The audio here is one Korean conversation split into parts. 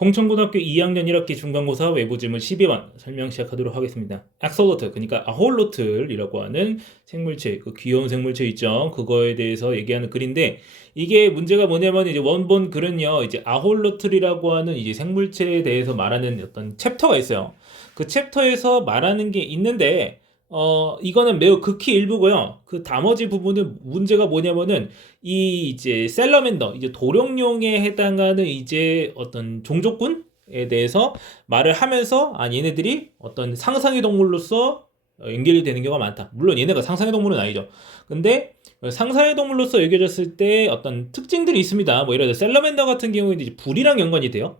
홍천고등학교 2학년 1학기 중간고사 외부 질문 12번 설명 시작하도록 하겠습니다. axolotl, 그러니까 아홀로틀이라고 하는 생물체, 그 귀여운 생물체 있죠. 그거에 대해서 얘기하는 글인데 이게 문제가 뭐냐면 이제 원본 글은요, 이제 아홀로틀이라고 하는 이제 생물체에 대해서 말하는 어떤 챕터가 있어요. 그 챕터에서 말하는 게 있는데 이거는 매우 극히 일부고요. 그 나머지 부분은 문제가 뭐냐면은 이 이제 셀러맨더, 이제 도룡뇽에 해당하는 이제 어떤 종족군에 대해서 말을 하면서 얘네들이 어떤 상상의 동물로서 연결이 되는 경우가 많다. 물론 얘네가 상상의 동물은 아니죠. 근데 상상의 동물로서 여겨졌을 때 어떤 특징들이 있습니다. 뭐 예를 들어 셀러맨더 같은 경우에는 이제 불이랑 연관이 돼요.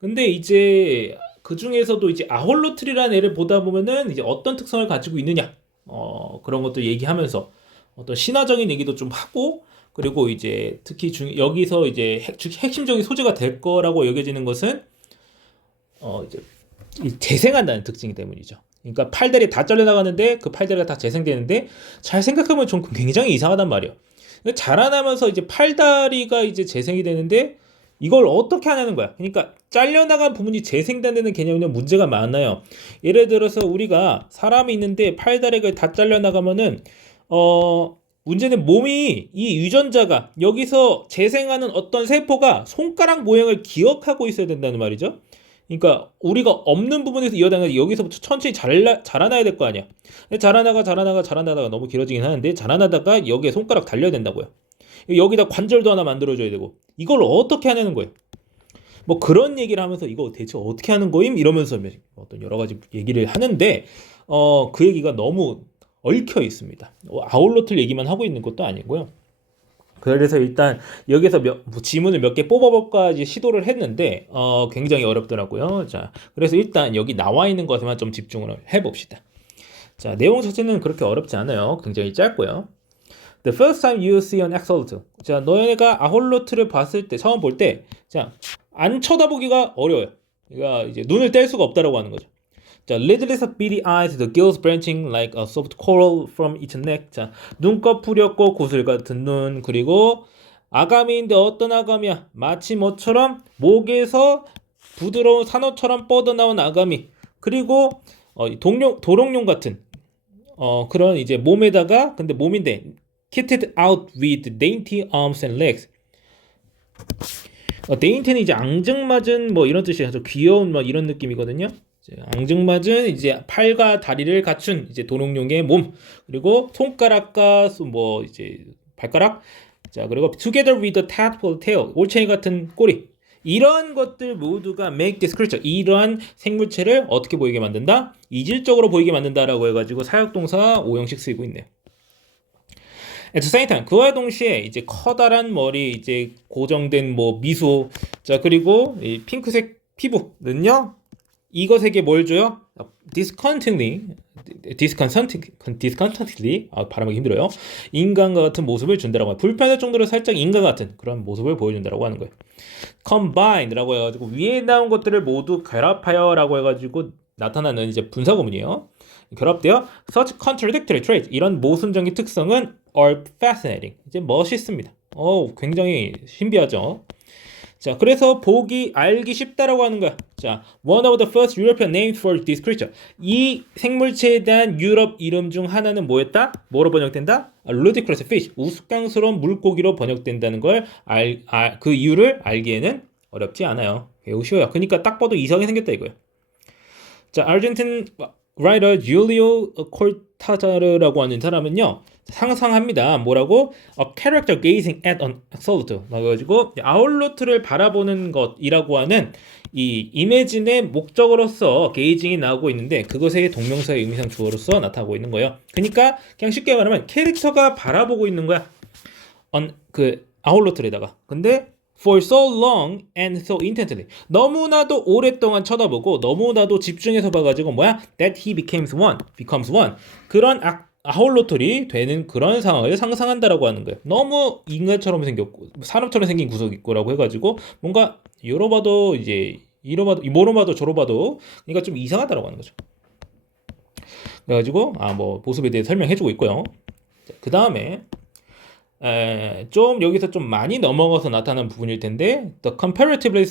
근데 이제 그 중에서도 이제 아홀로틀이라는 애를 보다 보면은 이제 어떤 특성을 가지고 있느냐, 그런 것도 얘기하면서 어떤 신화적인 얘기도 좀 하고, 그리고 이제 특히 여기서 이제 핵심적인 소재가 될 거라고 여겨지는 것은 이제 재생한다는 특징이 때문이죠. 그러니까 팔다리 다 잘려나가는데 그 팔다리가 다 재생되는데 잘 생각하면 좀 굉장히 이상하단 말이에요. 자라나면서 이제 팔다리가 이제 재생이 되는데 이걸 어떻게 하냐는 거야. 그러니까 잘려나간 부분이 재생된다는 개념에는 문제가 많아요. 예를 들어서 우리가 사람이 있는데 팔다리가 다 잘려나가면은 문제는 몸이 이 유전자가 여기서 재생하는 어떤 세포가 손가락 모양을 기억하고 있어야 된다는 말이죠. 그러니까 우리가 없는 부분에서 이어다가 여기서부터 천천히 자라나야 될 거 아니야. 자라나다가 너무 길어지긴 하는데 자라나다가 여기에 손가락 달려야 된다고요. 여기다 관절도 하나 만들어줘야 되고 이걸 어떻게 하냐는 거예요. 뭐 그런 얘기를 하면서 이거 대체 어떻게 하는 거임? 이러면서 어떤 여러 가지 얘기를 하는데 그 얘기가 너무 얽혀 있습니다. 아울러틀 얘기만 하고 있는 것도 아니고요. 그래서 일단 여기서 뭐 지문을 몇 개 뽑아볼까 시도를 했는데 굉장히 어렵더라고요. 자, 그래서 일단 여기 나와 있는 것에만 좀 집중을 해봅시다. 자, 내용 자체는 그렇게 어렵지 않아요. 굉장히 짧고요. The first time you see an axolotl. 자, 너희가 아홀로트를 봤을 때, 처음 볼 때, 자, 안 쳐다보기가 어려워요. 그러니까 이제 눈을 뗄 수가 없다라고 하는 거죠. 자, lidless beady eyes, the gills branching like a soft coral from its neck. 자, 눈꺼풀이었고 구슬 같은 눈, 그리고 아가미인데 어떤 아가미야? 마치 뭐처럼 목에서 부드러운 산호처럼 뻗어나온 아가미. 그리고 도롱뇽 같은 그런 이제 몸에다가 근데 몸인데 kitted out with dainty arms and legs. dainty는 이제 앙증맞은 뭐 이런 뜻이에요. 아주 귀여운 뭐 이런 느낌이거든요. 앙증맞은 이제 팔과 다리를 갖춘 이제 도롱뇽의 몸, 그리고 손가락과 뭐 이제 발가락, 자 그리고 together with a tadpole tail, 올챙이 같은 꼬리. 이런 것들 모두가 make this creature, 이러한 생물체를 어떻게 보이게 만든다? 이질적으로 보이게 만든다라고 해가지고 사역동사 5형식 쓰이고 있네요. At the same time, 그와 동시에 이제 커다란 머리, 이제 고정된 뭐 미소, 자 그리고 이 핑크색 피부는요, 이것에게 뭘 줘요? discontently, 발음하기 힘들어요. 인간과 같은 모습을 준다라고 해요. 불편할 정도로 살짝 인간 같은 그런 모습을 보여준다라고 하는 거예요. combine라고 해가지고 위에 나온 것들을 모두 결합하여라고 해가지고 나타나는 이제 분사구문이에요. 결합되어 such contradictory traits, 이런 모순적인 특성은 are fascinating, 이제 멋있습니다. 굉장히 신비하죠. 자, 그래서 알기 쉽다라고 하는 거야. 자, one of the first European names for this creature. 이 생물체에 대한 유럽 이름 중 하나는 뭐였다? 뭐로 번역된다? ludicrous fish, 우스꽝스러운 물고기로 번역된다는 걸 그 이유를 알기에는 어렵지 않아요. 매우 쉬워요. 그러니까 딱 봐도 이상하게 생겼다 이거예요. 자, 아르헨틴 라이터 줄리오 콜타자르라고 하는 사람은요, 상상합니다. 뭐라고? A character gazing at an axolotl. 그래가지고 아홀로트를 바라보는 것이라고 하는 이 이미진의 목적으로서 게이징이 나오고 있는데 그것의 동명사의 의미상 주어로서 나타나고 있는 거예요. 그러니까 그냥 쉽게 말하면 캐릭터가 바라보고 있는 거야. 그 아홀로트에다가. 근데 for so long and so intently, 너무나도 오랫동안 쳐다보고 너무나도 집중해서 봐가지고 뭐야? that he becomes one. 그런 아홀로틀이 되는 그런 상황을 상상한다라고 하는 거예요. 너무 인간처럼 생겼고 사람처럼 생긴 구석이 있고라고 해가지고 뭔가 이로 봐도 뭐로 봐도 저로 봐도 그러니까 좀 이상하다라고 하는 거죠. 그래가지고 뭐 모습에 대해 설명해주고 있고요. 그 다음에 좀 여기서 좀 많이 넘어가서 나타난 부분일 텐데 the comparatively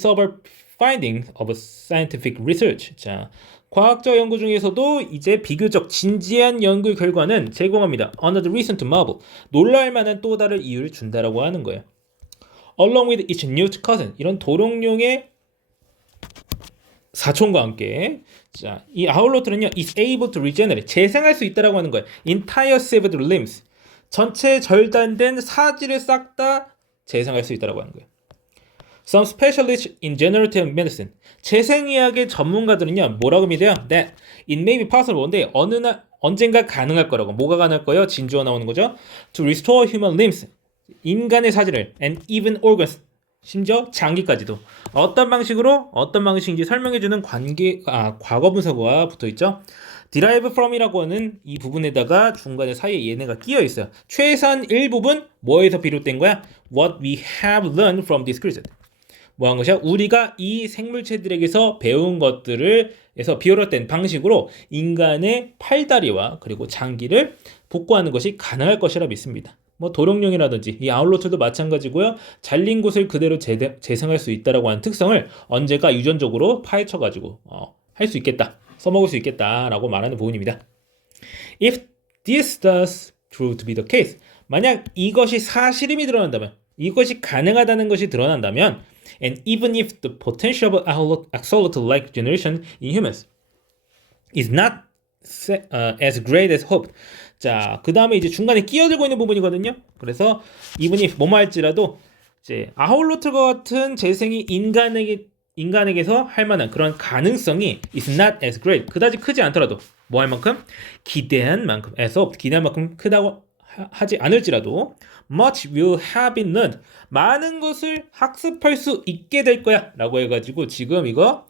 findings of scientific research. 자, 과학적 연구 중에서도 이제 비교적 진지한 연구 결과는 제공합니다. Another reason to marvel. 놀랄 만한 또 다른 이유를 준다라고 하는 거예요. Along with its newt cousin. 이런 도롱뇽의 사촌과 함께 자, 이 아홀로트는요 is able to regenerate 재생할 수 있다라고 하는 거예요. Entire severed limbs 전체 절단된 사지를 싹 다 재생할 수 있다라고 하는 거예요. Some specialists in regenerative medicine 재생의학의 전문가들은요 뭐라고 믿어요? That it may be possible. 근데 어느 날 언젠가 가능할 거라고. 뭐가 가능할 거예요? 진주어 나오는 거죠. To restore human limbs 인간의 사지를 and even organs 심지어 장기까지도 어떤 방식인지 설명해주는 과거 분사구가 붙어있죠. derive from이라고 하는 이 부분에다가 중간에 사이에 얘네가 끼어 있어요. 최소한 일부분 뭐에서 비롯된 거야? What we have learned from this creature. 뭐 한 것이야? 우리가 이 생물체들에게서 배운 것들에서 비롯된 방식으로 인간의 팔다리와 그리고 장기를 복구하는 것이 가능할 것이라 믿습니다. 뭐 도롱뇽이라든지 이 아울로트도 마찬가지고요. 잘린 곳을 그대로 재생할 수 있다라고 하는 특성을 언제가 유전적으로 파헤쳐가지고 할 수 있겠다, 써먹을 수 있겠다라고 말하는 부분입니다. If this does prove to be the case, 만약 이것이 사실임이 드러난다면, 이것이 가능하다는 것이 드러난다면, and even if the potential of axolotl-like generation in humans is not as great as hoped. 자, 그 다음에 이제 중간에 끼어들고 있는 부분이거든요. 그래서 even if 뭐뭐 할지라도 이제 아홀로트과 같은 재생이 인간에게서 할 만한 그런 가능성이 is not as great. 그다지 크지 않더라도 뭐 할 만큼 기대한 만큼 as hoped 기대한 만큼 크다고 하지 않을지라도 much will have been learned. 많은 것을 학습할 수 있게 될 거야 라고 해가지고 지금 이거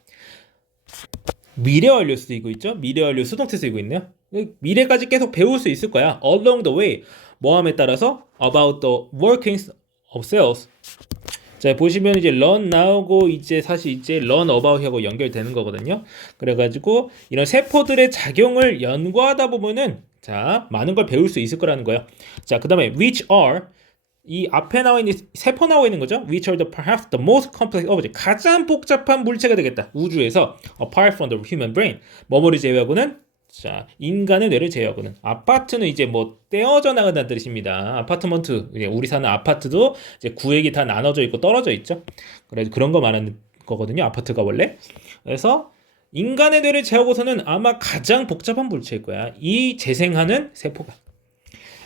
미래 완료 쓰이고 있죠. 미래 완료 수동태 쓰이고 있네요. 미래까지 계속 배울 수 있을 거야. Along the way 뭐함에 따라서 about the workings of cells. 자, 보시면 이제 learn now고 이제 사실 이제 learn about하고 연결되는 거거든요. 그래가지고 이런 세포들의 작용을 연구하다 보면은 자, 많은 걸 배울 수 있을 거라는 거예요. 자, 그 다음에 which are 이 앞에 나와 있는 세포 나와 있는 거죠. Which are the perhaps the most complex object 가장 복잡한 물체가 되겠다. 우주에서 apart from the human brain 뭐뭐를 제외하고는 자, 인간의 뇌를 제외하고는 아파트는 이제 뭐 떼어져 나간다는 뜻입니다. 아파트먼트 우리 사는 아파트도 이제 구획이 다 나눠져 있고 떨어져 있죠. 그래서 그런 거 말하는 거거든요. 아파트가 원래. 그래서 인간의 뇌를 제외하고서는 아마 가장 복잡한 물체일 거야. 이 재생하는 세포가.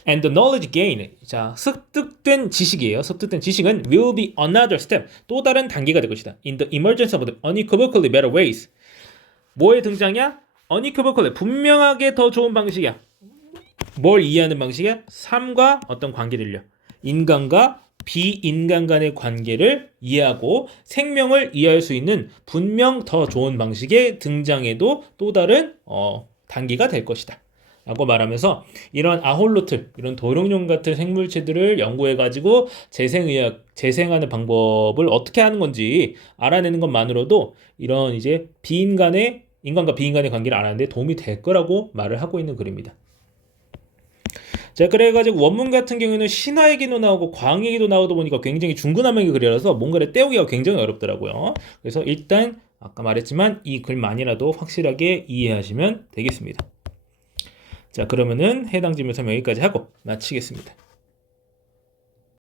And the knowledge gain. 자, 습득된 지식이에요. 습득된 지식은 will be another step. 또 다른 단계가 될 것이다. In the emergence of the unequivocally better ways. 뭐의 등장이야? unequivocally. 분명하게 더 좋은 방식이야. 뭘 이해하는 방식이야? 삶과 어떤 관계를요. 인간과 비인간 간의 관계를 이해하고 생명을 이해할 수 있는 분명 더 좋은 방식의 등장에도 또 다른 단계가 될 것이다. 라고 말하면서 이런 아홀로틀, 이런 도롱뇽 같은 생물체들을 연구해가지고 재생하는 방법을 어떻게 하는 건지 알아내는 것만으로도 이런 이제 인간과 비인간의 관계를 알아내는 데 도움이 될 거라고 말을 하고 있는 글입니다. 자, 그래가지고 원문 같은 경우에는 신화 얘기도 나오고 광 얘기도 나오다 보니까 굉장히 중구난방의 글이라서 뭔가를 떼우기가 굉장히 어렵더라고요. 그래서 일단 아까 말했지만 이 글만이라도 확실하게 이해하시면 되겠습니다. 자, 그러면은 해당 질문 설명 여기까지 하고 마치겠습니다.